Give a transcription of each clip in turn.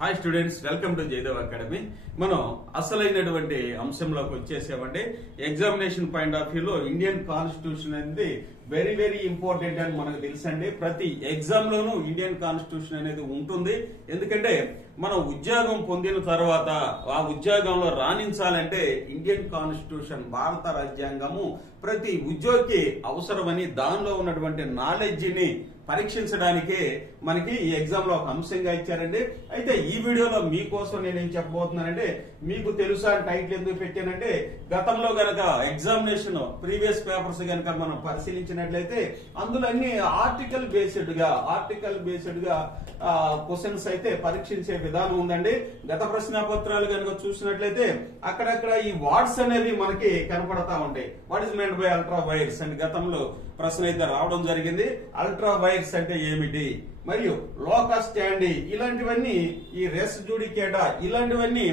Hi students, welcome to Jayadev academy. మనం అసలైనటువంటి అంశంలోకి వచ్చేసామండి. ఎగ్జామినేషన్ పాయింట్ ఆఫ్ వ్యూలో ఇండియన్ కాన్స్టిట్యూషన్ అనేది వెరీ వెరీ ఇంపార్టెంట్ అని మనకు తెలుసండి. ప్రతి ఎగ్జామ్ లోనూ ఇండియన్ కాన్స్టిట్యూషన్ అనేది ఉంటుంది. ఎందుకంటే మనం ఉద్యోగం పొందిన తర్వాత ఆ ఉద్యోగంలో రాణించాలంటే ఇండియన్ కాన్స్టిట్యూషన్, భారత రాజ్యాంగము ప్రతి ఉద్యోగికి అవసరమని, దానిలో ఉన్నటువంటి నాలెడ్జ్ ని పరీక్షించడానికే మనకి ఈ ఎగ్జామ్ లో ఒక అంశంగా ఇచ్చారండి. అయితే ఈ వీడియోలో మీకోసం నేనేం చెప్పబోతున్నానంటే, మీకు తెలుసా టైటిల్ ఎందుకు పెట్టానంటే, గతంలో గనక ఎగ్జామినేషన్ ప్రీవియస్ పేపర్స్ గనక మనం పరిశీలించినట్లయితే అందులో అన్ని ఆర్టికల్ బేస్డ్ గా క్వశ్చన్స్ అయితే పరీక్షించే విధానం ఉందండి. గత ప్రశ్న పత్రాలు కనుక చూసినట్లయితే అక్కడక్కడ ఈ వార్డ్స్ అనేవి మనకి కనపడతా ఉంటాయి. What is meant by ultra wires అని గతంలో ప్రశ్న అయితే రావడం జరిగింది. అల్ట్రా వైర్స్ అంటే ఏమిటి, మరియు లోకస్ స్టాండీ, ఇలాంటివన్నీ, ఈ రెస్ జుడికేటా, ఇలాంటివన్నీ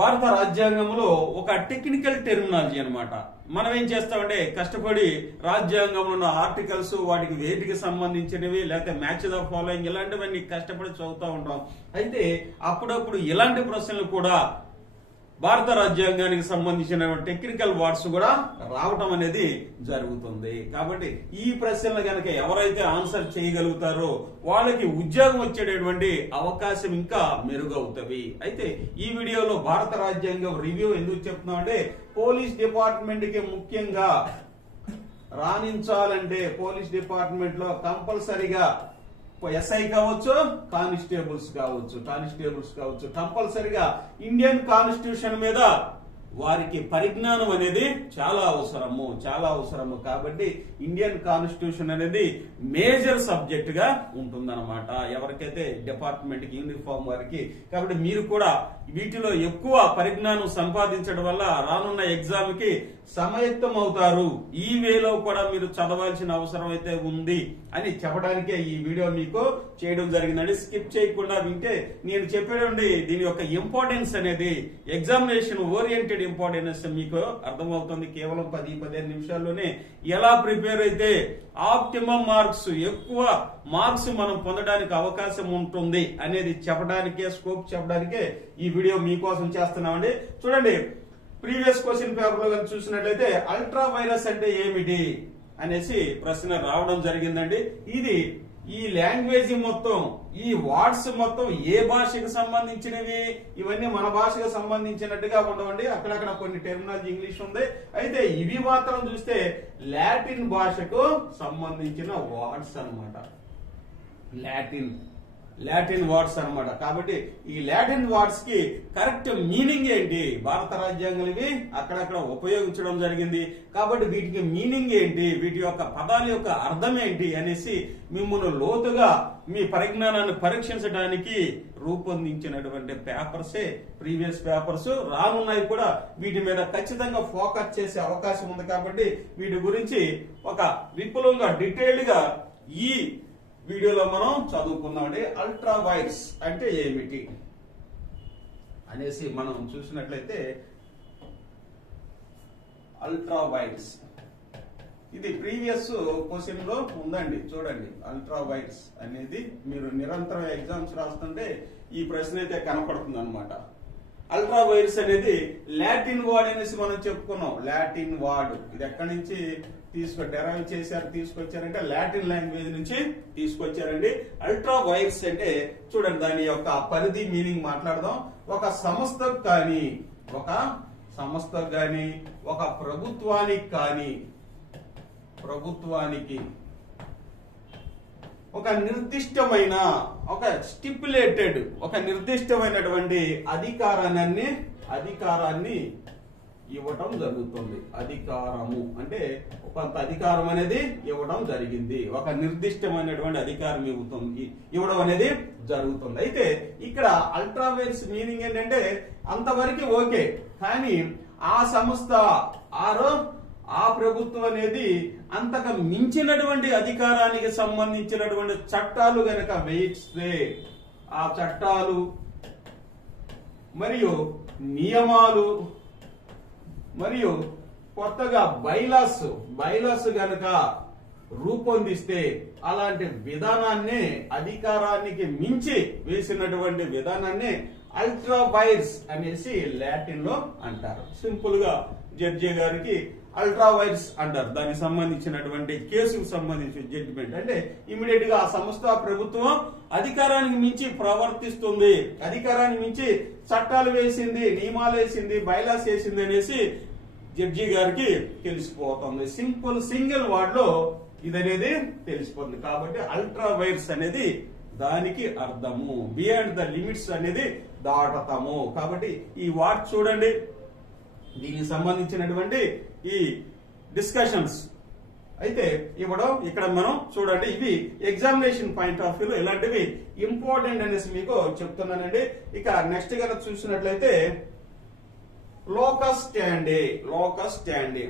భారత రాజ్యాంగంలో ఒక టెక్నికల్ టెర్మినాలజీ అన్నమాట. మనం ఏం చేస్తామంటే కష్టపడి రాజ్యాంగంలో ఉన్న ఆర్టికల్స్, వాటికి వేటికి సంబంధించినవి, లేకపోతే మ్యాచ్ ద ఫాలోయింగ్, ఇలాంటివన్నీ కష్టపడి చదువుతూ ఉంటాం. అయితే అప్పుడప్పుడు ఇలాంటి ప్రశ్నలు కూడా భారత రాజ్యాంగానికి సంబంధించిన టెక్నికల్ వర్డ్స్ కూడా రావటం అనేది జరుగుతుంది. కాబట్టి ఈ ప్రశ్నలు గనక ఎవరైతే ఆన్సర్ చేయగలుగుతారో వాళ్ళకి ఉద్యోగం వచ్చేటటువంటి అవకాశం ఇంకా మెరుగవుతవి. అయితే ఈ వీడియోలో భారత రాజ్యాంగం రివ్యూ ఎందుకు చెప్తున్నాం అంటే, పోలీస్ డిపార్ట్మెంట్ కి ముఖ్యంగా రాణించాలంటే పోలీస్ డిపార్ట్మెంట్ లో కంపల్సరీగా ఎస్ఐ కావచ్చు, కానిస్టేబుల్స్ కావచ్చు, కంపల్సరిగా ఇండియన్ కాన్స్టిట్యూషన్ మీద వారికి పరిజ్ఞానం అనేది చాలా అవసరము. కాబట్టి ఇండియన్ కాన్స్టిట్యూషన్ అనేది మేజర్ సబ్జెక్ట్ గా ఉంటుందన్నమాట ఎవరికైతే డిపార్ట్మెంట్ కి, యూనిఫామ్ వారికి. కాబట్టి మీరు కూడా వీటిలో ఎక్కువ పరిజ్ఞానం సంపాదించడం వల్ల రానున్న ఎగ్జామ్ కి సమాయత్తం అవుతారు. ఈ వేలో కూడా మీరు చదవాల్సిన అవసరం అయితే ఉంది అని చెప్పడానికే ఈ వీడియో మీకు చేయడం జరిగిందండి. స్కిప్ చేయకుండా వింటే నేను చెప్పేటువంటి దీని యొక్క ఇంపార్టెన్స్ అనేది, ఎగ్జామినేషన్ ఓరియంటెడ్ ఇంపార్టెన్స్ మీకు అర్థమవుతుంది. కేవలం 10-15 నిమిషాల్లోనే ఎలా ప్రిపేర్ అయితే ఆప్టిమమ్ మార్క్స్, ఎక్కువ మార్క్స్ మనం పొందడానికి అవకాశం ఉంటుంది అనేది చెప్పడానికే, స్కోప్ చెప్పడానికే ఈ వీడియో మీకోసం చేస్తున్నామండి. చూడండి, ప్రీవియస్ క్వశ్చన్ పేపర్ లో కనుక చూసినట్లయితే అల్ట్రా వైరస్ అంటే ఏమిటి అనేసి ప్రశ్న రావడం జరిగిందండి. ఇది ఈ లాంగ్వేజ్ మొత్తం, ఈ వర్డ్స్ మొత్తం ఏ భాషకు సంబంధించినవి, ఇవన్నీ మన భాషకు సంబంధించినట్టుగా ఉండవండి. అక్కడక్కడ కొన్ని టెర్మినాలజీ ఇంగ్లీష్ ఉంది. అయితే ఇవి మాత్రం చూస్తే లాటిన్ భాషకు సంబంధించిన వర్డ్స్ అన్నమాట. లాటిన్ వర్డ్స్ అన్నమాట. కాబట్టి ఈ లాటిన్ వర్డ్స్ కి కరెక్ట్ మీనింగ్ ఏంటి, భారత రాజ్యాంగం ఇవి అక్కడక్కడ ఉపయోగించడం జరిగింది. కాబట్టి వీటికి మీనింగ్ ఏంటి, వీటి యొక్క పదాల యొక్క అర్థం ఏంటి అనేసి మిమ్మల్ని లోతుగా మీ పరిజ్ఞానాన్ని పరీక్షించడానికి రూపొందించినటువంటి పేపర్సే ప్రీవియస్ పేపర్స్. రానున్నాయి కూడా వీటి మీద ఖచ్చితంగా ఫోకస్ చేసే అవకాశం ఉంది. కాబట్టి వీటి గురించి ఒక విపులంగా, డీటెయిల్డ్ గా ఈ వీడియోలో మనం చదువుకుందామండి. అల్ట్రా వైర్స్ అంటే ఏమిటి అనేసి మనం చూసినట్లయితే, అల్ట్రా వైర్స్ ఇది ప్రీవియస్ క్వశ్చన్ లో ఉందండి. చూడండి, అల్ట్రా వైర్స్ అనేది మీరు నిరంతరం ఎగ్జామ్స్ రాస్తుంటే ఈ ప్రశ్న అయితే కనపడుతుంది అనమాట. అల్ట్రా వైర్స్ అనేది లాటిన్ వర్డ్ అనేసి మనం చెప్పుకున్నాం. లాటిన్ వర్డ్ ఇది ఎక్కడి నుంచి డెరైవ్ చేశారు, తీసుకొచ్చారంటే లాటిన్ లాంగ్వేజ్ నుంచి తీసుకొచ్చారండి. అల్ట్రా వైర్స్ అంటే చూడండి, దాని యొక్క పరిధి, మీనింగ్ మాట్లాడదాం. ఒక సంస్థకు కానీ, ఒక ప్రభుత్వానికి ఒక నిర్దిష్టమైన, ఒక స్టిపులేటెడ్, ఒక నిర్దిష్టమైనటువంటి అధికారాన్ని ఇవ్వటం జరుగుతుంది. అధికారము అంటే కొంత అధికారం అనేది ఇవ్వడం జరిగింది. ఒక నిర్దిష్టమైనటువంటి అధికారం ఇవ్వడం అనేది జరుగుతుంది. అయితే ఇక్కడ అల్ట్రా వైర్స్ మీనింగ్ ఏంటంటే, అంతవరకు ఓకే, కానీ ఆ సంస్థ, ఆ ప్రభుత్వం అనేది అంతకు మించినటువంటి అధికారానికి సంబంధించినటువంటి చట్టాలు గనక వేయిస్తే, ఆ చట్టాలు మరియు నియమాలు మరియు కొత్తగా బైలాస్ గనక రూపొందిస్తే అలాంటి విధానాన్ని అధికారానికి మించి వేసినటువంటి విధానాన్ని అల్ట్రా వైర్స్ అనేసి లాటిన్ లో అంటారు. సింపుల్ గా జడ్జి గారికి అల్ట్రా వైర్స్ అంటారు. దానికి సంబంధించినటువంటి కేసుకు సంబంధించిన జడ్జిమెంట్ అంటే ఇమీడియట్ గా ఆ సంస్థ ప్రభుత్వం అధికారానికి మించి ప్రవర్తిస్తుంది, అధికారానికి మించి చట్టాలు వేసింది, నియమాలు వేసింది, బైలాస్ వేసింది అనేసి జడ్జి గారికి తెలిసిపోతుంది. సింపుల్ సింగిల్ వర్డ్ లో ఇదనేది తెలిసిపోతుంది. కాబట్టి అల్ట్రా వైర్స్ అనేది దానికి అర్థము. బియాండ్ ద లిమిట్స్ అనేది దాటతాము. కాబట్టి ఈ వార్డ్ చూడండి, దీనికి సంబంధించినటువంటి ఈ డిస్కషన్స్ అయితే ఇవ్వడం ఇక్కడ మనం చూడండి. ఇవి ఎగ్జామినేషన్ పాయింట్ ఆఫ్ వ్యూలో ఇలాంటివి ఇంపార్టెంట్ అనేసి మీకు చెప్తున్నానండి. ఇక నెక్స్ట్ కనుక చూసినట్లయితే లోకస్ స్టాండే, లోకస్ స్టాండే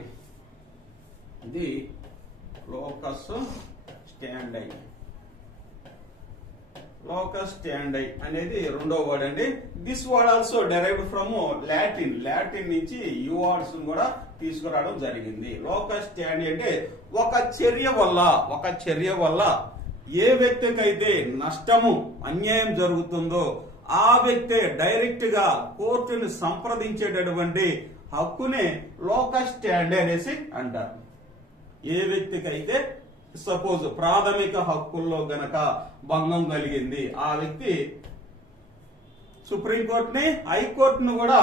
ఇది లోకస్ స్టాండై, లోకస్ స్టాండై అనేది రెండో వర్డ్ అండి. This word also derived from Latin, Latin నుంచి యు వర్డ్స్ కూడా తీసుకురావడం జరిగింది. లోకస్ స్టాండై అంటే ఒక చర్య వల్ల ఏ వ్యక్తికైతే నష్టము అన్యాయం జరుగుతుందో ఆ వ్యక్తి డైరెక్ట్ గా కోర్టుని సంప్రదించేటటువంటి హక్కునే లోకస్ స్టాండై అనేసి అంటారు. ఏ వ్యక్తికైతే సపోజ్ ప్రాథమిక హక్కుల్లో గనక భంగం కలిగింది, ఆ వ్యక్తి సుప్రీంకోర్టుని హైకోర్టును కూడా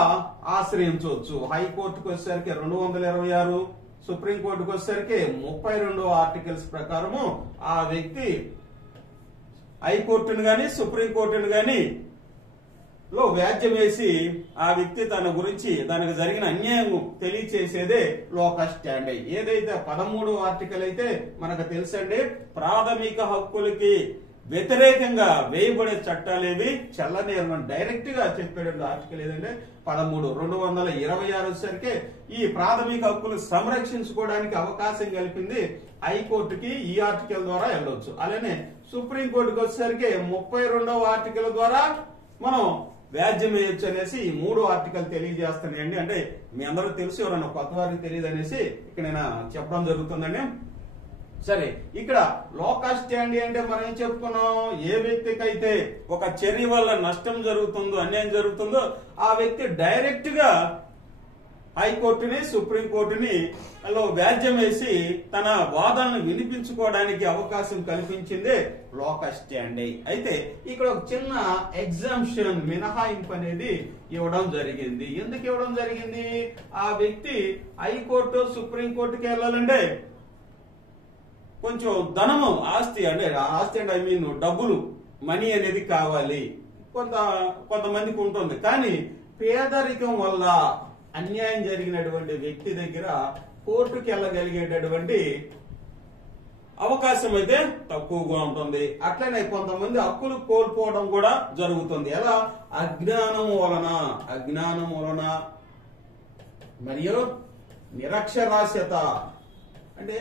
ఆశ్రయించవచ్చు. హైకోర్టుకు వచ్చేసరికి 226, సుప్రీంకోర్టుకు వచ్చేసరికి 32 ఆర్టికల్స్ ప్రకారము ఆ వ్యక్తి హైకోర్టును గాని సుప్రీంకోర్టును గాని లో వ్యాజ్యం వేసి ఆ వ్యక్తి తన గురించి తనకు జరిగిన అన్యాయం తెలియచేసేదే లోకస్ స్టాండై. ఏదైతే 13వ ఆర్టికల్ అయితే మనకు తెలుసండి, ప్రాథమిక హక్కులకి వ్యతిరేకంగా వేయబడే చట్టాలేవి చల్లని డైరెక్ట్ గా చెప్పేటువంటి ఆర్టికల్ ఏదంటే 13. 226 వచ్చేసరికి ఈ ప్రాథమిక హక్కులు సంరక్షించుకోవడానికి అవకాశం కల్పింది హైకోర్టుకి ఈ ఆర్టికల్ ద్వారా వెళ్ళవచ్చు. అలానే సుప్రీంకోర్టుకి వచ్చేసరికి 32వ ఆర్టికల్ ద్వారా మనం వ్యాజ్యం వేయొచ్చు అనేసి ఈ 3 ఆర్టికల్ తెలియజేస్తున్నాయండి. అంటే మీ అందరూ తెలుసు, ఎవరన్నా కొత్త వారికి తెలియదు అనేసి ఇక్కడ నేను చెప్పడం జరుగుతుందండి. సరే, ఇక్కడ లోకస్ స్టాండై అంటే మనం ఏం చెప్పుకున్నాం, ఏ వ్యక్తికైతే ఒక చర్య వల్ల నష్టం జరుగుతుందో అన్యాయం జరుగుతుందో ఆ వ్యక్తి డైరెక్ట్ గా హైకోర్టుని సుప్రీంకోర్టుని వ్యాజ్యం వేసి తన వాదనను వినిపించుకోవడానికి అవకాశం కల్పించిందే లోకస్ స్టాండై. అయితే ఇక్కడ ఒక చిన్న ఎగ్జామ్షన్, మినహాయింపు అనేది ఇవ్వడం జరిగింది. ఎందుకు ఇవ్వడం జరిగింది, ఆ వ్యక్తి హైకోర్టు సుప్రీంకోర్టుకి వెళ్ళాలంటే కొంచెం ధనము, ఆస్తి అంటే ఐ మీన్ డబ్బులు, మనీ అనేది కావాలి, కొంతమందికి ఉంటుంది. కానీ పేదరికం వల్ల అన్యాయం జరిగినటువంటి వ్యక్తి దగ్గర కోర్టుకి వెళ్ళగలిగేటటువంటి అవకాశం అయితే తక్కువగా ఉంటుంది. అట్లనే కొంతమంది హక్కులు కోల్పోవడం కూడా జరుగుతుంది. ఎలా, అజ్ఞానం వలన మరియు నిరక్షరాస్యత అంటే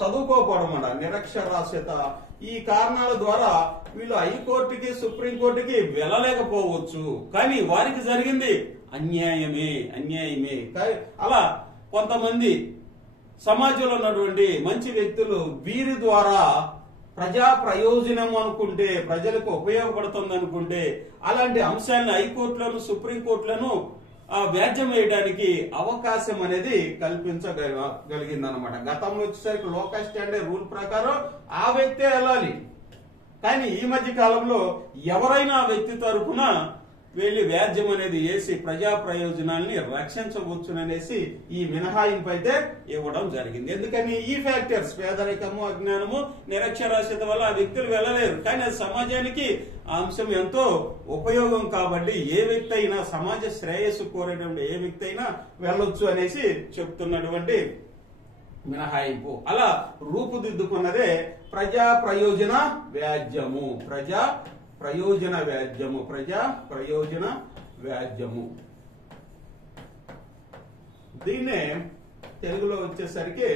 చదువుకోకపోవడం అన్న నిరక్షరాస్యత, ఈ కారణాల ద్వారా వీళ్ళు హైకోర్టుకి సుప్రీంకోర్టుకి వెళ్ళలేకపోవచ్చు. కానీ వారికి జరిగింది అన్యాయమే. అలా కొంతమంది సమాజంలో ఉన్నటువంటి మంచి వ్యక్తులు వీరి ద్వారా ప్రజా ప్రయోజనం అనుకుంటే, ప్రజలకు ఉపయోగపడుతుంది అనుకుంటే అలాంటి అంశాలను హైకోర్టులను సుప్రీంకోర్టులను వ్యాజ్యం వేయడానికి అవకాశం అనేది కల్పించగలిగింది అనమాట. గతంలో వచ్చేసరికి లోకస్ స్టాండై రూల్ ప్రకారం ఆ వ్యక్తే వెళ్ళాలి. కానీ ఈ మధ్య కాలంలో ఎవరైనా ఆ వ్యక్తి తరఫున వెళ్లి వ్యాజ్యం అనేది వేసి ప్రజా ప్రయోజనాల్ని రక్షించవచ్చుననేసి ఈ మినహాయింపు అయితే ఇవ్వడం జరిగింది. ఎందుకని, ఈ ఫ్యాక్టర్స్ పేదరికము, అజ్ఞానము, నిరక్షరాస్యత వల్ల ఆ వ్యక్తులు వెళ్ళలేరు. కానీ అది సమాజానికి ఆ అంశం ఎంతో ఉపయోగం కాబట్టి ఏ వ్యక్తి అయినా, సమాజ శ్రేయస్సు కోరేటువంటి ఏ వ్యక్తి అయినా వెళ్ళొచ్చు అనేసి చెప్తున్నటువంటి మినహాయింపు. అలా రూపుదిద్దుకున్నదే ప్రజా ప్రయోజన వ్యాజ్యము. ప్రజా ప్రయోజన వ్యాజ్యము. దీన్నే తెలుగులో వచ్చేసరికి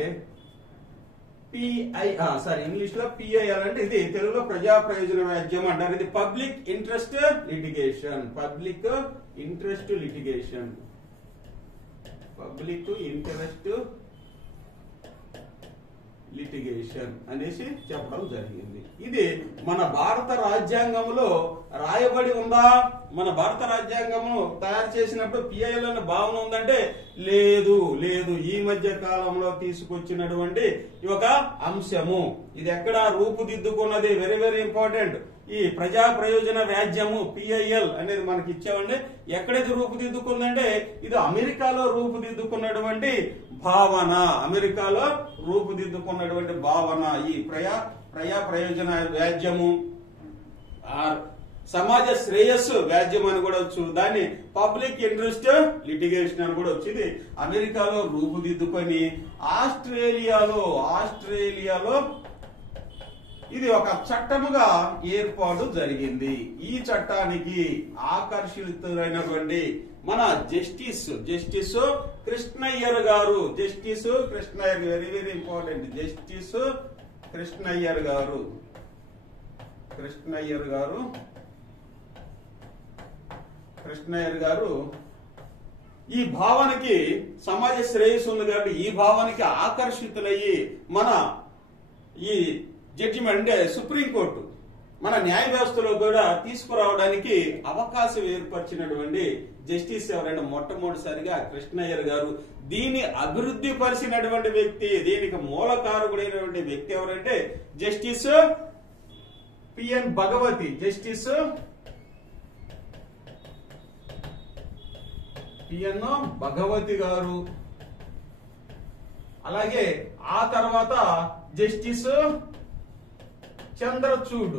ఇంగ్లీష్ లో పిఐఆర్ అంటే ఇది తెలుగులో ప్రజా ప్రయోజన వ్యాజ్యం అంటారు. ఇది పబ్లిక్ ఇంట్రెస్ట్ లిటిగేషన్. లిటిగేషన్ అనేసి చెప్పడం జరిగింది. ఇది మన భారత రాజ్యాంగంలో రాయబడి ఉందా? మన భారత రాజ్యాంగము తయారు చేసినప్పుడు పిఐఎల్ అనే భావన ఉందంటే లేదు. ఈ మధ్య కాలంలో తీసుకొచ్చినటువంటి ఒక అంశము. ఇది ఎక్కడ రూపుదిద్దుకున్నది? Very very important. ఈ ప్రజా ప్రయోజన వ్యాజ్యము పిఐఎల్ అనేది మనకి ఇచ్చామండి. ఎక్కడైతే రూపుదిద్దుకుందంటే ఇది అమెరికాలో రూపుదిద్దుకున్నటువంటి భావన. అమెరికాలో రూపుదిద్దుకున్నటువంటి భావన ఈ ప్రజా ప్రయోజన వ్యాజ్యము సమాజ శ్రేయస్సు వ్యాజ్యం అని కూడా వచ్చు. దాన్ని పబ్లిక్ ఇంట్రెస్ట్ లిటిగేషన్ అని కూడా వచ్చింది. అమెరికాలో రూపుదిద్దుకొని ఆస్ట్రేలియాలో ఇది ఒక చట్టముగా ఏర్పాటు జరిగింది. ఈ చట్టానికి ఆకర్షితులైనటువంటి మన జస్టిస్ కృష్ణయ్యర్ గారు, very very important, justice Krishna Iyer గారు ఈ భావనకి సమాజ శ్రేయస్సు ఉంది కాబట్టి ఈ భావనకి ఆకర్షితులయ్యి మన ఈ జడ్జిమెంట్ అంటే సుప్రీంకోర్టు మన న్యాయ వ్యవస్థలో కూడా తీసుకురావడానికి అవకాశం ఏర్పరిచినటువంటి జస్టిస్ ఎవరైనా మొట్టమొదటిసారిగా కృష్ణయ్యర్ గారు. దీన్ని అభివృద్ధి పరిచినటువంటి వ్యక్తి, దీనికి మూలకారకుడైనటువంటి వ్యక్తి ఎవరంటే justice PN Bhagwati. Justice PN Bhagwati గారు. అలాగే ఆ తర్వాత జస్టిస్ చంద్రచూడ్.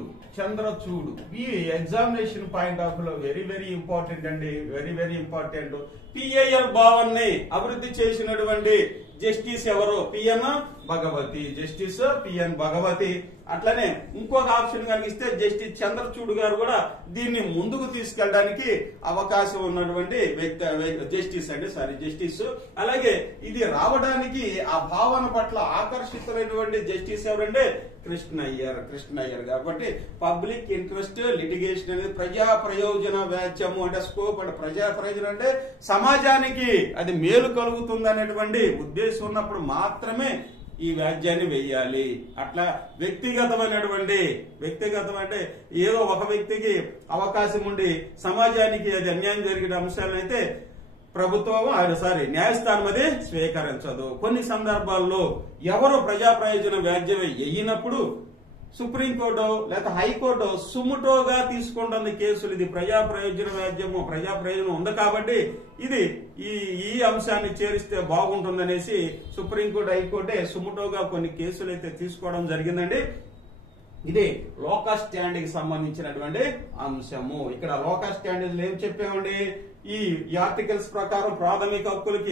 ఈ ఎగ్జామినేషన్ పాయింట్ ఆఫ్ లో వెరీ వెరీ ఇంపార్టెంట్ అండి, వెరీ వెరీ ఇంపార్టెంట్. పిఐఎల్ భావన్ని అభివృద్ధి చేసినటువంటి జస్టిస్ ఎవరు? PN Bhagwati. Justice PN Bhagwati. అట్లనే ఇంకొక ఆప్షన్ కనిపిస్తే జస్టిస్ చంద్రచూడ్ గారు కూడా దీన్ని ముందుకు తీసుకెళ్ళడానికి అవకాశం ఉన్నటువంటి జస్టిస్. అలాగే ఇది రావడానికి ఆ భావన పట్ల ఆకర్షితులైనటువంటి జస్టిస్ ఎవరంటే కృష్ణయ్యర్. కాబట్టి పబ్లిక్ ఇంట్రెస్ట్ లిటిగేషన్ అనేది ప్రజా ప్రయోజన వ్యాజ్యము అంటే స్కోప్ అంటే ప్రజా ప్రయోజనం అంటే సమాజానికి అది మేలు కలుగుతుంది అనేటువంటి ఉద్దేశం ఉన్నప్పుడు మాత్రమే ఈ వ్యాజ్యాన్ని వేయాలి. అట్లా వ్యక్తిగతం అంటే ఏదో ఒక వ్యక్తికి అవకాశం ఉండి సమాజానికి అది అన్యాయం జరిగిన అంశాలైతే ప్రభుత్వం న్యాయస్థానం అది స్వీకరించదు. కొన్ని సందర్భాల్లో ఎవరు ప్రజా ప్రయోజన వ్యాజ్యం అయినప్పుడు సుప్రీంకోర్టు లేదా హైకోర్టు సుముటోగా తీసుకుంటుంది కేసులు. ఇది ప్రజా ప్రయోజన వ్యాజ్యము, ప్రజా ప్రయోజనం ఉంది కాబట్టి ఇది ఈ అంశాన్ని చేరిస్తే బాగుంటుందనేసి సుప్రీంకోర్టు హైకోర్టే సుముటోగా కొన్ని కేసులు అయితే తీసుకోవడం జరిగిందండి. ఇది లోకస్ స్టాండ్ కి సంబంధించినటువంటి అంశము. ఇక్కడ లోకస్ స్టాండ్ ఏం చెప్పామండి? ఈ ఆర్టికల్స్ ప్రకారం ప్రాథమిక హక్కులకి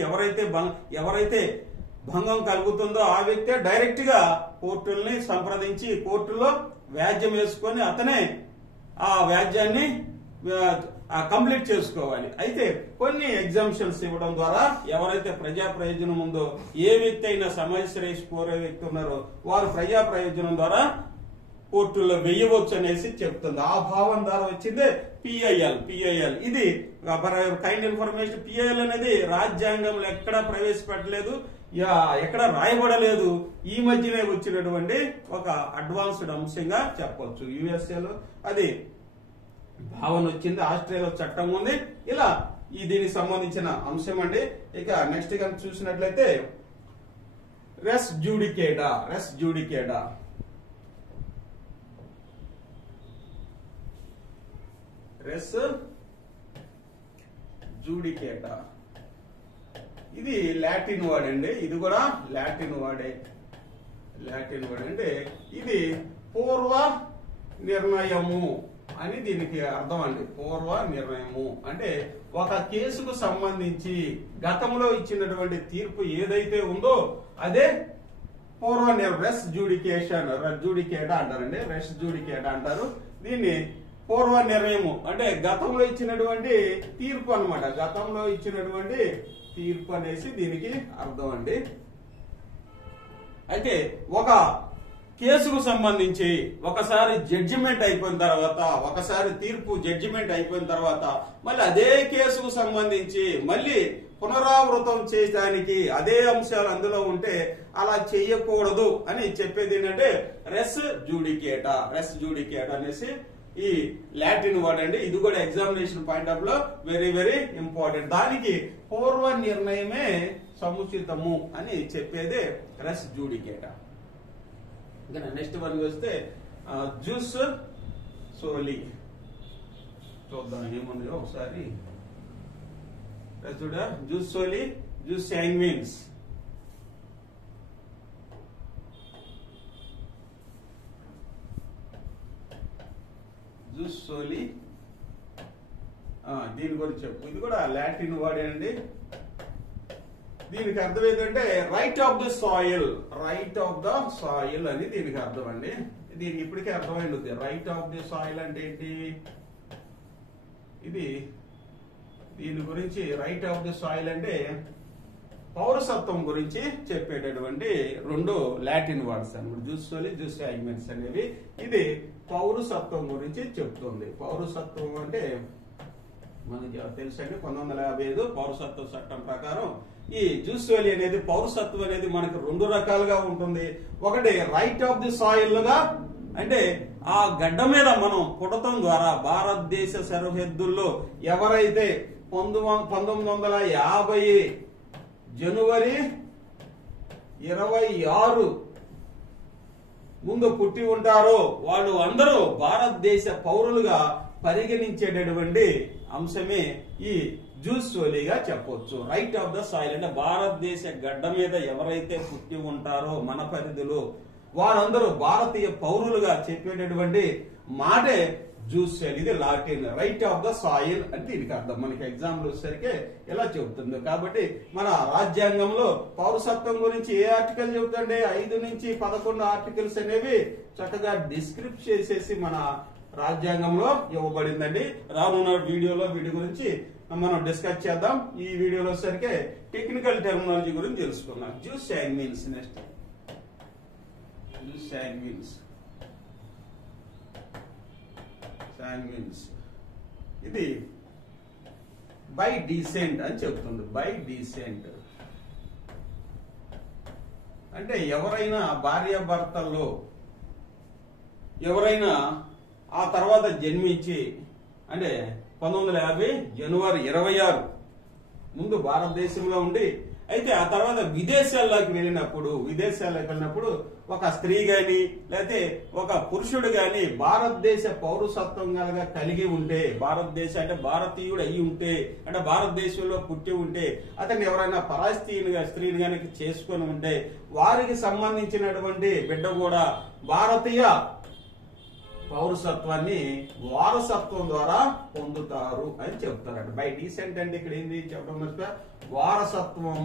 ఎవరైతే భంగం కలుగుతుందో ఆ వ్యక్తి డైరెక్ట్ గా కోర్టుల్ని సంప్రదించి కోర్టులో వ్యాజ్యం వేసుకొని అతనే ఆ వ్యాజ్యాన్ని కంప్లీట్ చేసుకోవాలి. అయితే కొన్ని ఎగ్జామ్షన్స్ ఇవ్వడం ద్వారా ఎవరైతే ప్రజా ప్రయోజనం ఉందో ఏ వ్యక్తి అయినా సమాజ శ్రేయస్సు కోరే వ్యక్తి ఉన్నారో వారు ప్రజా ప్రయోజనం ద్వారా కోర్టుల్లో వేయవచ్చు అనేసి చెప్తుంది. ఆ భావం ద్వారా వచ్చిందే పిఐఎల్. ఇది కైండ్ ఇన్ఫర్మేషన్. పిఐఎల్ అనేది రాజ్యాంగంలో ఎక్కడా ప్రవేశపెట్టలేదు, ఎక్కడ రాయబడలేదు. ఈ మధ్యనే వచ్చినటువంటి ఒక అడ్వాన్స్డ్ అంశంగా చెప్పొచ్చు. యుఎస్ఏలో అది భావన వచ్చింది, ఆస్ట్రేలియాలో చట్టం ఉంది. ఇలా దీనికి సంబంధించిన అంశం అండి. ఇక నెక్స్ట్ కనుక చూసినట్లయితే రెస్ జూడికేడా. ఇది లాటిన్ వర్డ్ అండి. ఇది కూడా లాటిన్ వర్డే. అంటే ఇది పూర్వ నిర్ణయము అని దీనికి అర్థం అండి. పూర్వ నిర్ణయము అంటే ఒక కేసుకు సంబంధించి గతంలో ఇచ్చినటువంటి తీర్పు ఏదైతే ఉందో అదే పూర్వ రెస్ జూడికేటా అంటారండి. రెస్ జూడికేటా అంటారు దీన్ని. పూర్వ నిర్ణయము అంటే గతంలో ఇచ్చినటువంటి తీర్పు అన్నమాట. గతంలో ఇచ్చినటువంటి తీర్పు అనేసి దీనికి అర్థం అండి. అయితే ఒక కేసుకు సంబంధించి ఒకసారి జడ్జిమెంట్ అయిపోయిన తర్వాత, ఒకసారి తీర్పు జడ్జిమెంట్ అయిపోయిన తర్వాత మళ్ళీ అదే కేసుకు సంబంధించి మళ్ళీ పునరావృతం చేయడానికి అదే అంశాలు అందులో ఉంటే అలా చేయకూడదు అని చెప్పేది ఏంటంటే రెస్ జూడికేటా. రెస్ జూడికేటా అనేసి ఈ లాటిన్ వర్డ్ అండి. ఇది కూడా ఎగ్జామినేషన్ పాయింట్ ఆఫ్ లో వెరీ వెరీ ఇంపార్టెంట్. దానికి పూర్వ నిర్ణయమే సముచితము అని చెప్పేదే రెస్ జూడికేటా. ఇంకా నెక్స్ట్ వన్ వస్తే జూస్ సోలి. చూద్దాం ఏముందో ఒకసారి. చూడ jus soli, jus sanguinis. Jus soli దీని గురించి చెప్పు. ఇది కూడా లాటిన్ వర్డ్ అండి. దీనికి అర్థం ఏంటంటే right of the soil. Right of the soil అని దీనికి అర్థం అండి. దీనికి ఇప్పటికే అర్థమైంది. రైట్ ఆఫ్ ది సాయిల్ అంటే ఏంటి? ఇది దీని గురించి రైట్ ఆఫ్ ది సాయిల్ అంటే పౌరసత్వం గురించి చెప్పేటటువంటి రెండు లాటిన్ వర్డ్స్ అన్నమాట. జూస్ సోలి, జూస్ శాంగ్విన్స్ అనేవి. ఇది పౌరసత్వం గురించి చెప్తుంది. పౌరసత్వం అంటే మనకి తెలుసండి 1955 పౌరసత్వ చట్టం ప్రకారం ఈ జూస్ సోలి అనేది పౌరసత్వం అనేది మనకు రెండు రకాలుగా ఉంటుంది. ఒకటి రైట్ ఆఫ్ ది సాయిల్ గా, అంటే ఆ గడ్డ మీద మనం పుట్టడం ద్వారా భారతదేశ సరిహద్దుల్లో ఎవరైతే 1950 జనవరి 26 ముందు పుట్టి ఉంటారో వాళ్ళు అందరూ భారతదేశ పౌరులుగా పరిగణించేటటువంటి అంశమే ఈ జూస్ సోలిగా చెప్పొచ్చు. రైట్ ఆఫ్ ద సాయిల్ అంటే భారతదేశ గడ్డ మీద ఎవరైతే పుట్టి ఉంటారో మన పరిధిలో వారందరూ భారతీయ పౌరులుగా చెప్పేటటువంటి మాటే జూస్ సోలి. ఇది Latin right of the soil అని దీనికి అర్థం. మనకి ఎగ్జాంపుల్ వచ్చేసరికి ఎలా చెబుతుంది. కాబట్టి మన రాజ్యాంగంలో పౌరసత్వం గురించి ఏ ఆర్టికల్ చెబుతుంటే 5 నుంచి 11 ఆర్టికల్స్ అనేవి చక్కగా డిస్క్రిప్ట్ చేసేసి మన రాజ్యాంగంలో ఇవ్వబడిందండి. రానున్న వీడియోలో వీటి గురించి మనం డిస్కస్ చేద్దాం. ఈ వీడియోలో సరికి టెక్నికల్ టెర్మినాలజీ గురించి తెలుసుకున్నాం. Jus sanguinis. Next jus sanguinis. Sanguinis ఇది బై డీసెంట్ అని చెప్తుంది. బై డీసెంట్ అంటే ఎవరైనా భార్యాభర్తల్లో ఎవరైనా ఆ తర్వాత జన్మించి, అంటే 1950 జనవరి 26 ముందు భారతదేశంలో ఉండి అయితే ఆ తర్వాత విదేశాల్లోకి వెళ్ళినప్పుడు ఒక స్త్రీ గాని లేకపోతే ఒక పురుషుడు గాని భారతదేశ పౌరసత్వం కలిగి ఉంటే, భారతదేశ అంటే భారతీయుడు అయి ఉంటే, అంటే భారతదేశంలో పుట్టి ఉంటే, అతన్ని ఎవరైనా పరాయి స్త్రీని గాని చేసుకొని ఉంటే వారికి సంబంధించినటువంటి బిడ్డ కూడా భారతీయ పౌరసత్వాన్ని వారసత్వం ద్వారా పొందుతారు అని చెప్తారంట. బై డీసెంట్ అంటే ఇక్కడ ఏంది చెప్పడం మర్చిపోయా, వారసత్వం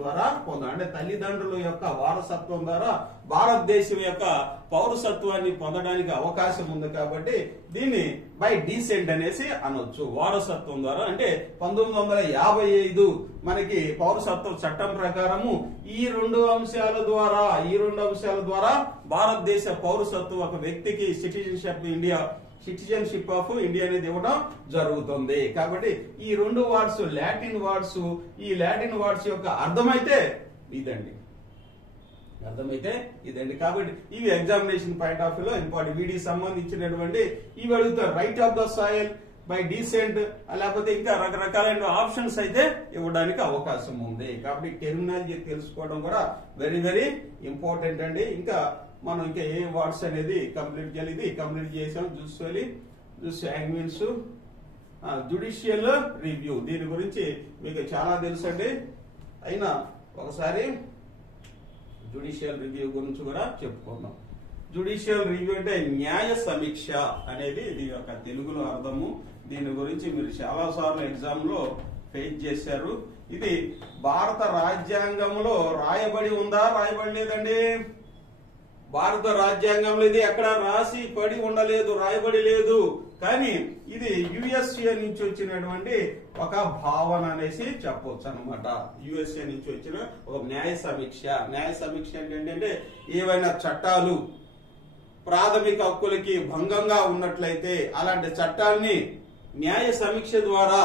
ద్వారా పొందారు. అంటే తల్లిదండ్రుల యొక్క వారసత్వం ద్వారా భారతదేశం యొక్క పౌరసత్వాన్ని పొందడానికి అవకాశం ఉంది. కాబట్టి దీన్ని బై డీసెంట్ అనేసి అనొచ్చు. వారసత్వం ద్వారా అంటే 1955 మనకి పౌరసత్వ చట్టం ప్రకారము ఈ రెండు అంశాల ద్వారా భారతదేశ పౌరసత్వం ఒక వ్యక్తికి సిటిజన్షిప్ ఆఫ్ ఇండియా అనేది ఇవ్వడం జరుగుతుంది. కాబట్టి ఈ రెండు వర్డ్స్ లాటిన్ వర్డ్స్, ఈ లాటిన్ వర్డ్స్ యొక్క అర్థమైతే ఇదండి. కాబట్టి ఇవి ఎగ్జామినేషన్ పాయింట్ ఆఫ్ వ్యూలో ఇంపార్టెంట్. వీటికి సంబంధించినటువంటి ఇవి అడుగుతారు. Right of the soil, by decent, లేకపోతే ఇంకా రకరకాలైన ఆప్షన్స్ అయితే ఇవ్వడానికి అవకాశం ఉంది. కాబట్టి టెర్మినాలజీ తెలుసుకోవడం కూడా వెరీ వెరీ ఇంపార్టెంట్ అండి. ఇంకా మనం ఇంకా ఏ వర్డ్స్ అనేది కంప్లీట్ చేయాలి. ఇది కంప్లీట్ చేసాం. Jus soli, jus sanguinis, judicial review. దీని గురించి మీకు చాలా తెలుసు అండి. అయినా ఒకసారి జ్యుడిషియల్ రివ్యూ గురించి కూడా చెప్పుకుందాం. జ్యుడిషియల్ రివ్యూ అంటే న్యాయ సమీక్ష అనేది ఇది ఒక తెలుగులో అర్థము. దీని గురించి మీరు చాలా సార్లు ఎగ్జామ్ లో ఫేస్ చేశారు. ఇది భారత రాజ్యాంగంలో రాయబడి ఉందా, రాయబడి లేదండి? భారత రాజ్యాంగంలో ఇది ఎక్కడ రాసి పడి ఉండలేదు, రాయబడి లేదు. కానీ ఇది యుఎస్ఏ నుంచి వచ్చినటువంటి ఒక భావన అనేసి చెప్పొచ్చు అనమాట. యుఎస్ఏ నుంచి వచ్చిన ఒక న్యాయ సమీక్ష. న్యాయ సమీక్ష ఏంటంటే ఏవైనా చట్టాలు ప్రాథమిక హక్కులకి భంగంగా ఉన్నట్లయితే అలాంటి చట్టాన్ని న్యాయ సమీక్ష ద్వారా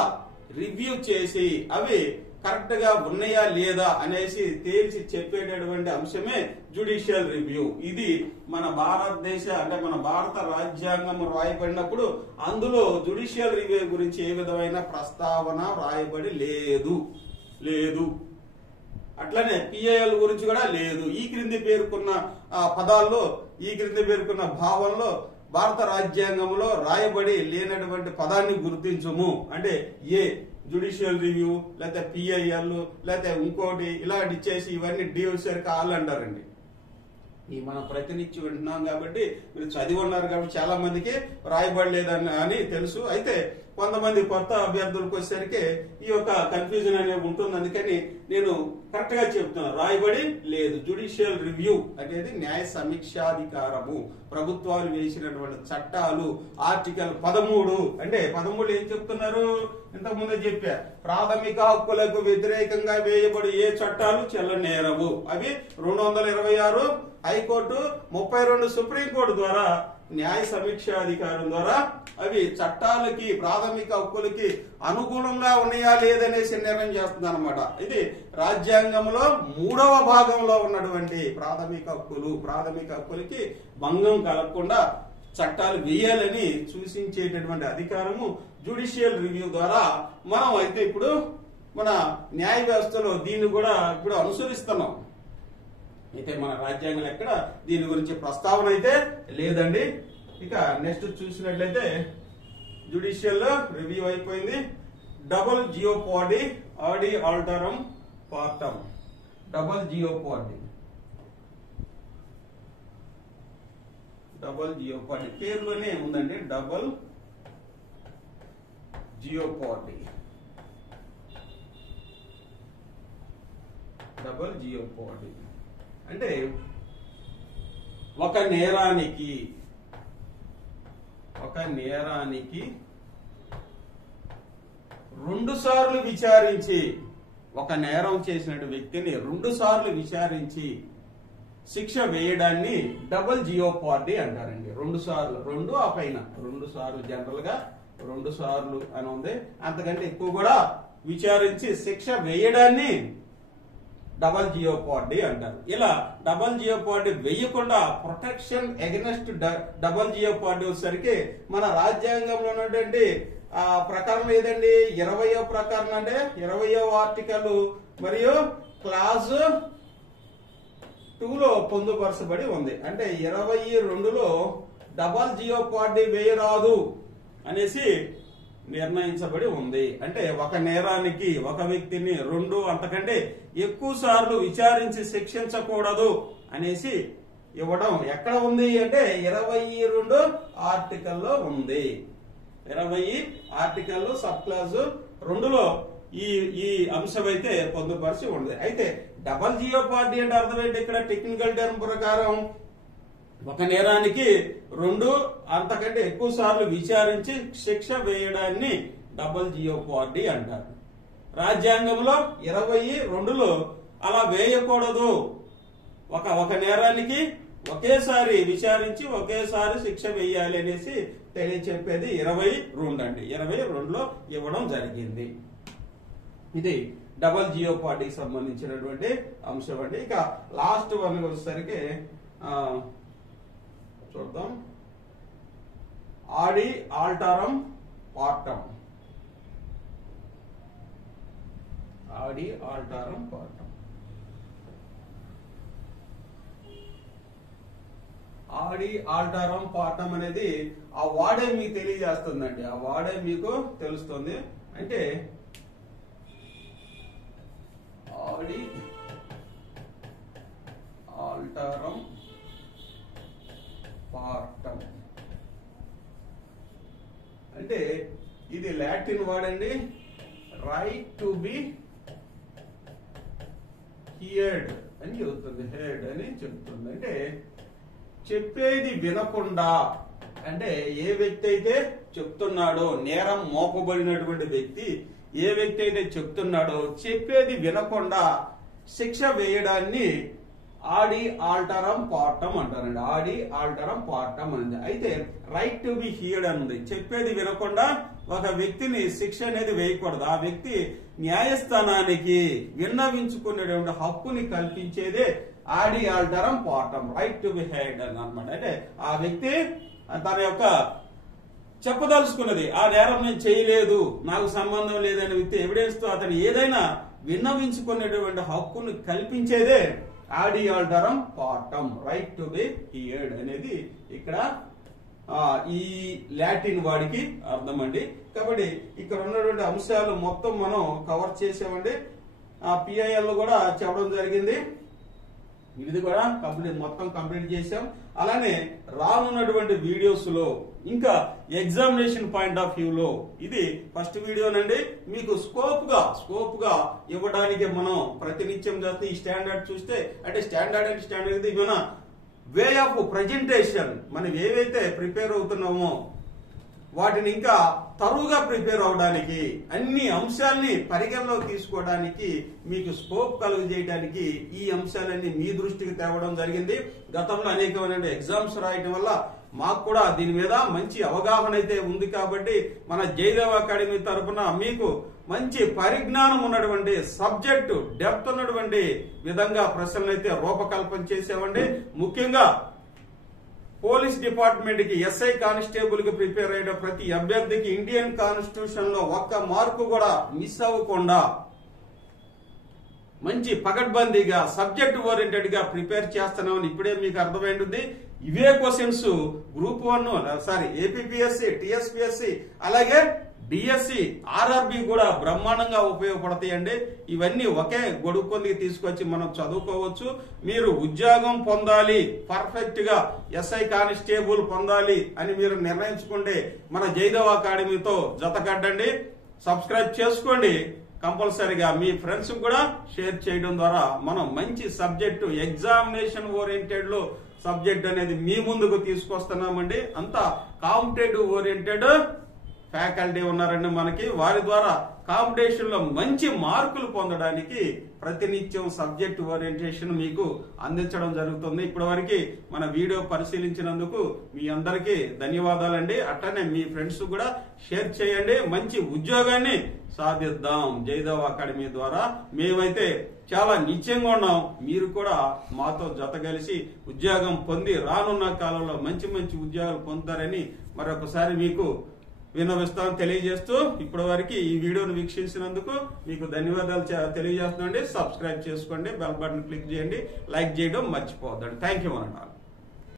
రివ్యూ చేసి అవి కరెక్ట్ గా ఉన్నాయా లేదా అనేసి తేల్చి చెప్పేటటువంటి అంశమే జ్యుడిషియల్ రివ్యూ. ఇది మన భారతదేశ అంటే మన భారత రాజ్యాంగం రాయబడినప్పుడు అందులో జ్యుడిషియల్ రివ్యూ గురించి ఏ విధమైన ప్రస్తావన రాయబడి లేదు. అట్లనే పిఐఎల్ గురించి కూడా లేదు. ఈ క్రింది పేర్కొన్న పదాల్లో ఈ క్రింది పేర్కొన్న భావనలో భారత రాజ్యాంగంలో రాయబడి లేనటువంటి పదాన్ని గుర్తించుము అంటే ఏ జ్యుడిషియల్ రివ్యూ లేకపోతే పిఐఎల్ లేకపోతే ఇంకోటి ఇలాంటి ఇచ్చేసి ఇవన్నీ డివిజన్ కాల్ అంటారండి. ఈ మనం ప్రతినిత్యం వింటున్నాం కాబట్టి మీరు చదివి ఉన్నారు కాబట్టి చాలా మందికి రాయబడలేదని అని తెలుసు. అయితే కొంతమంది కొత్త అభ్యర్థులకు వచ్చేసరికి ఈ యొక్క కన్ఫ్యూజన్ అనేది ఉంటుంది. అందుకని నేను కరెక్ట్ గా చెప్తున్నాను, రాయబడి లేదు. జ్యుడిషియల్ రివ్యూ అనేది న్యాయ సమీక్షాధికారము. ప్రభుత్వాలు వేసినటువంటి చట్టాలు ఆర్టికల్ 13 అంటే 13 ఏం చెప్తున్నారు, ఇంతకుముందే చెప్పా, ప్రాథమిక హక్కులకు వ్యతిరేకంగా వేయబడి ఏ చట్టాలు చెల్లనేరవు. అవి 226 హైకోర్టు 32 సుప్రీంకోర్టు ద్వారా న్యాయ సమీక్షాధికారం ద్వారా అవి చట్టాలకి ప్రాథమిక హక్కులకి అనుగుణంగా ఉన్నాయా లేదనేసి నిర్ణయం చేస్తుంది అనమాట. ఇది రాజ్యాంగంలో 3వ భాగంలో ఉన్నటువంటి ప్రాథమిక హక్కులకి భంగం కలగకుండా చట్టాలు వేయాలని సూచించేటటువంటి అధికారము జ్యుడిషియల్ రివ్యూ ద్వారా మనం అయితే ఇప్పుడు మన న్యాయ వ్యవస్థలో దీన్ని కూడా ఇప్పుడు అనుసరిస్తున్నాం. అయితే మన రాజ్యాంగంలో ఎక్కడ దీని గురించి ప్రస్తావన అయితే లేదండి. ఇక నెక్స్ట్ చూసినట్లయితే జ్యుడిషియల్ రివ్యూ అయిపోయింది. డబుల్ జియోపార్డీ ఆడి ఆల్టరమ్ పార్టమ్. డబుల్ జియోపార్డీ పేరులోనే ఉందండి. డబుల్ జియోపార్డీ అంటే ఒక నేరానికి రెండు సార్లు విచారించి, ఒక నేరం చేసిన వ్యక్తిని 2 సార్లు విచారించి శిక్ష వేయడాన్ని డబుల్ జియోపార్డీ అంటారండి. 2 సార్లు, 2 ఆ పైన 2 సార్లు, జనరల్ గా 2 సార్లు అని ఉంది, అంతకంటే ఎక్కువ కూడా విచారించి శిక్ష వేయడాన్ని డబల్ జియోపార్డీ అంటారు. ఇలా డబల్ జియోపార్డీ వేయకుండా ప్రొటెక్షన్ అగెన్స్ట్ డబల్ జియోపార్డీ వచ్చేసరికి మన రాజ్యాంగంలో ఉన్నటువంటి ప్రకరణ ఏదండి, 20వ ప్రకరణ అంటే 20వ ఆర్టికల్ మరియు క్లాజ్ 2లో పొందుపరచబడి ఉంది. అంటే 22లో డబల్ జియోపార్డీ వేయరాదు అనేసి నిర్ణయించబడి ఉంది. అంటే ఒక నేరానికి ఒక వ్యక్తిని 2 అంతకంటే ఎక్కువ సార్లు విచారించి శిక్షించకూడదు అనేసి ఇవ్వడం ఎక్కడ ఉంది అంటే 22 ఆర్టికల్లో ఉంది. 20 ఆర్టికల్ సబ్ క్లాజ్ 2లో ఈ అంశం అయితే పొందుపరిచి ఉంది. అయితే డబల్ జియోపార్డీ అంటే అర్థం ఏంటి, ఇక్కడ టెక్నికల్ టర్మ్ ప్రకారం ఒక నేరానికి 2 అంతకంటే ఎక్కువ సార్లు విచారించి శిక్ష వేయడాన్ని డబుల్ జియోపార్డీ అంటారు. రాజ్యాంగంలో 22లో అలా వేయకూడదు. ఒక నేరానికి ఒకేసారి విచారించి ఒకేసారి శిక్ష వేయాలి అనేసి తెలియచెప్పేది 22 అండి. 22లో ఇవ్వడం జరిగింది. ఇది డబుల్ జియోపార్డీకి సంబంధించినటువంటి అంశం అండి. ఇక లాస్ట్ వన్ వచ్చేసరికి చూద్దాం, ఆడి ఆల్టరమ్ పార్టమ్. ఆడి ఆల్టరమ్ పార్టమ్. ఆడి ఆల్టరమ్ పార్టమ్ అనేది ఆ వాడే మీకు తెలియజేస్తుందండి. ఆ వాడే మీకు తెలుస్తుంది. అంటే ఆడి ఆల్టరమ్ పార్టమ్ అంటే ఇది లాటిన్ వర్డ్ అండి. రైట్ టు బి హియర్డ్ అని చెబుతుంది, హెర్డ్ అని చెప్తుంది. అంటే చెప్పేది వినకుండా అంటే ఏ వ్యక్తి అయితే చెప్తున్నాడో, నేరం మోపబడినటువంటి వ్యక్తి ఏ వ్యక్తి అయితే చెప్తున్నాడో చెప్పేది వినకుండా శిక్ష వేయడాన్ని ఆడి ఆల్టరం పార్టం అంటారండి. ఆడి ఆల్టరం పార్టం అనేది. అయితే రైట్ టు బి హియర్డ్ అని ఉంది. చెప్పేది వినకుండా ఒక వ్యక్తిని శిక్ష అనేది వేయకూడదు. ఆ వ్యక్తి న్యాయస్థానానికి విన్నవించుకునేటువంటి హక్కుని కల్పించేదే audi alteram partem, right to be heard అని అనమాట. అంటే ఆ వ్యక్తి తన యొక్క చెప్పదలుచుకున్నది, ఆ నేరం నేను చేయలేదు, నాకు సంబంధం లేదనే వ్యక్తి ఎవిడెన్స్ తో అతను ఏదైనా విన్నవించుకునేటువంటి హక్కును కల్పించేదే audi alteram partem, right to be heard అనేది ఇక్కడ ఈ లాటిన్ వాడికి అర్థం అండి. కాబట్టి ఇక్కడ ఉన్నటువంటి అంశాలు మొత్తం మనం కవర్ చేసామండి. పిఐఎల్ కూడా చెప్పడం జరిగింది. ఇది కూడా మొత్తం కంప్లీట్ చేసాం. అలానే రానున్నటువంటి వీడియోస్ లో ఇంకా ఎగ్జామినేషన్ పాయింట్ ఆఫ్ వ్యూ లో ఇది ఫస్ట్ వీడియోనండి. మీకు స్కోప్ గా ఇవ్వడానికి మనం ప్రతినిత్యం చేస్తే ఈ స్టాండర్డ్ చూస్తే, అంటే స్టాండర్డ్ ఇది మన వే ఆఫ్ ప్రజెంటేషన్. మనం ఏవైతే ప్రిపేర్ అవుతున్నామో వాటిని ఇంకా తరువుగా ప్రిపేర్ అవడానికి, అన్ని అంశాలని పరిగణలోకి తీసుకోవడానికి, మీకు స్కోప్ కలుగజేయడానికి ఈ అంశాలన్నీ మీ దృష్టికి తేవడం జరిగింది. గతంలో అనేకమైన ఎగ్జామ్స్ రాయటం వల్ల మాకు కూడా దీని మీద మంచి అవగాహన అయితే ఉంది. కాబట్టి మన జయదేవ్ అకాడమీ తరఫున మీకు మంచి పరిజ్ఞానం ఉన్నటువంటి సబ్జెక్టు, డెప్త్ ఉన్నటువంటి విధంగా ప్రశ్నలు అయితే రూపకల్పన చేసామండి. ముఖ్యంగా పోలీస్ డిపార్ట్మెంట్ కి, ఎస్ఐ కానిస్టేబుల్ కి ప్రిపేర్ అయ్యే ప్రతి అభ్యర్థికి ఇండియన్ కాన్స్టిట్యూషన్ లో ఒక్క మార్కు కూడా మిస్ అవ్వకుండా మంచి పకడ్బందీగా సబ్జెక్ట్ ఓరియంటెడ్ గా ప్రిపేర్ చేస్తున్నామని ఇప్పుడే మీకు అర్థమైంది. ఇవే క్వశ్చన్స్ గ్రూప్ 1 ఏపీపీఎస్సీ, టీఎస్పీఎస్సీ, అలాగే డిఎస్సి, ఆర్ఆర్బి కూడా బ్రహ్మాండంగా ఉపయోగపడతాయండి. ఇవన్నీ ఒకే గొడుగు కిందకి తీసుకొచ్చి మనం చదువుకోవచ్చు. మీరు ఉద్యోగం పొందాలి, పర్ఫెక్ట్ గా ఎస్ఐ కానిస్టేబుల్ పొందాలి అని మీరు నిర్ణయించుకుంటే మన జయదేవ్ అకాడమీతో జతకట్టండి, సబ్స్క్రైబ్ చేసుకోండి. కంపల్సరీగా మీ ఫ్రెండ్స్ కూడా షేర్ చేయడం ద్వారా మనం మంచి సబ్జెక్టు, ఎగ్జామినేషన్ ఓరియంటెడ్ లో సబ్జెక్ట్ అనేది మీ ముందుకు తీసుకొస్తున్నామండి. అంతా కాంపిటేటివ్ ఓరియంటెడ్ ఫ్యాకల్టీ ఉన్నారండి మనకి. వారి ద్వారా కాంపిటీషన్ లో మంచి మార్కులు పొందడానికి ప్రతినిత్యం సబ్జెక్ట్ ఓరియంటేషన్ మీకు అందించడం జరుగుతుంది. ఇప్పటి వరకు మన వీడియో పరిశీలించినందుకు మీ అందరికీ ధన్యవాదాలండి. అట్లనే మీ ఫ్రెండ్స్ కూడా షేర్ చేయండి. మంచి ఉద్యోగాన్ని సాధిద్దాం జయదేవ్ అకాడమీ ద్వారా. మేమైతే చాలా నిశ్చయంగా ఉన్నాం, మీరు కూడా మాతో జత కలిసి ఉద్యోగం పొంది రానున్న కాలంలో మంచి మంచి ఉద్యోగాలు పొందుతారని మరొకసారి మీకు విన్నవిస్తాను తెలియజేస్తూ, ఇప్పటి వరకు ఈ వీడియోను వీక్షించినందుకు మీకు ధన్యవాదాలు తెలియజేస్తున్నాండి. సబ్స్క్రైబ్ చేసుకోండి, బెల్ బటన్ క్లిక్ చేయండి, లైక్ చేయడం మర్చిపోవద్దండి. థ్యాంక్ యూ అన్నారు.